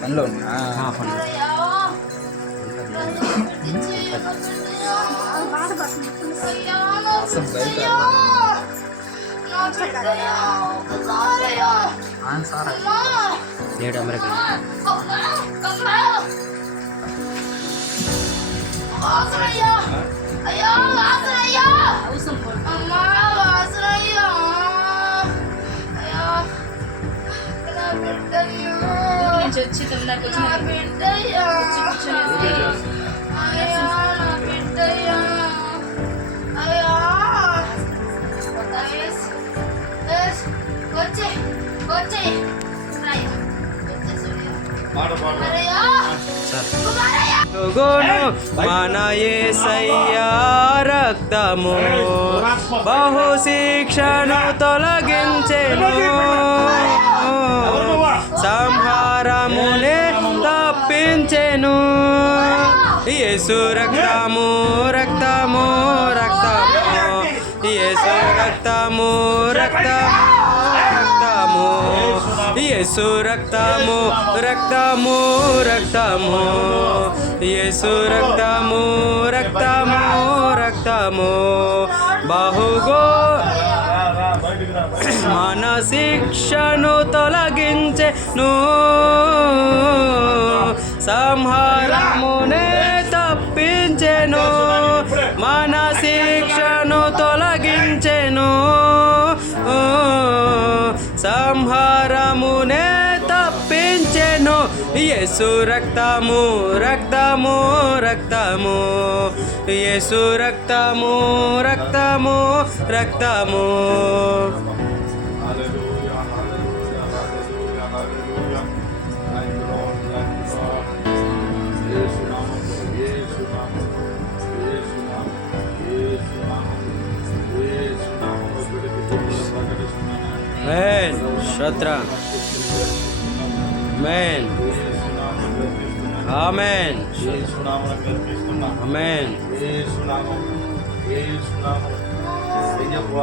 పనిలో ఉన్నా పని అసలు బయట ఆ, సార్ లేడు అమెరికా నుంచి వచ్చే వచ్చే గోను మన యేసయ్యా రక్తము బహు శిక్షను తొలగించెను యేసు రక్తము రక్తము రక్తము. యేసు రక్తము రక్తము రక్తము. యేసు రక్తము రక్తము రక్తము. యేసు రక్తము రక్తము రక్తము. బహుగో మన శిక్షను తొలగించెను. సంహారమునే సంహారమునే తప్పించెను యేసు రక్తము రక్తము రక్తము యేసు రక్తము రక్తము రక్తము మేన్ శ్రద్ర మేన్ యేసు నామములో ఆమెన్ ఆమెన్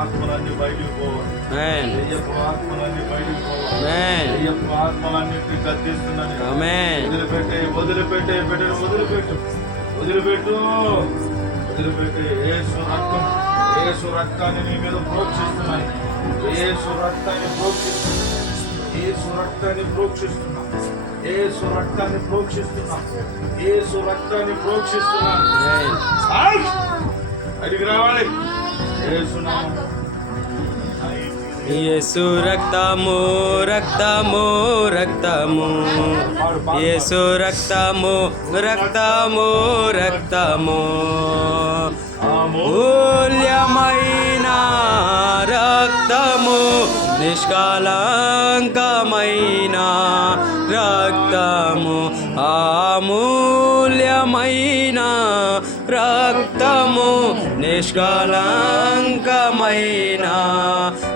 ఆత్మలన్నీ పోవాలి మేన్ ఆత్మలన్నీ బయటికి పోవాలి ఆత్మలన్నింటినీ వదిలిపెట్టే వదిలిపెట్టే బిడ్డను వదిలిపెట్టు వదిలిపెట్టు. వదిలిపెట్టే. ఏసు రక్తం ఏసు రక్తాన్ని నీ మీద ప్రోక్షిస్తున్నాయి. ఏసు రక్తాన్ని ప్రోక్షిస్తున్నా? ఏసు రక్తాన్ని ప్రోక్షిస్తున్నా? ఏసు రక్తాన్ని ఏసు రక్తాన్ని రావాలి. యేసు రక్తము రక్తము రక్తము. యేసు రక్తము రక్తము రక్తము. మూల్యమైన రక్తము నిష్కలంకమైన రక్తము అమూల్యమైన రక్తము నిష్కలంకమైన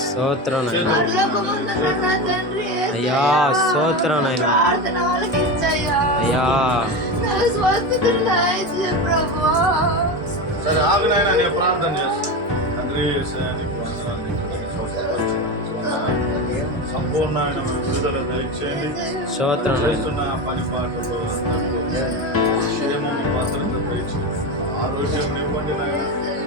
స్తోత్రం నాయనా. అయ్యా స్తోత్రం నాయనా. అయ్యా సరే ఆగునైనా నేను ప్రార్థన చేస్తాను తండ్రి. సంపూర్ణమైన విడుదల దయచేయండి స్తోత్రం నాయనా. చేస్తున్న పని పాటలో క్షేమము భద్రత దయచేయండి ಆ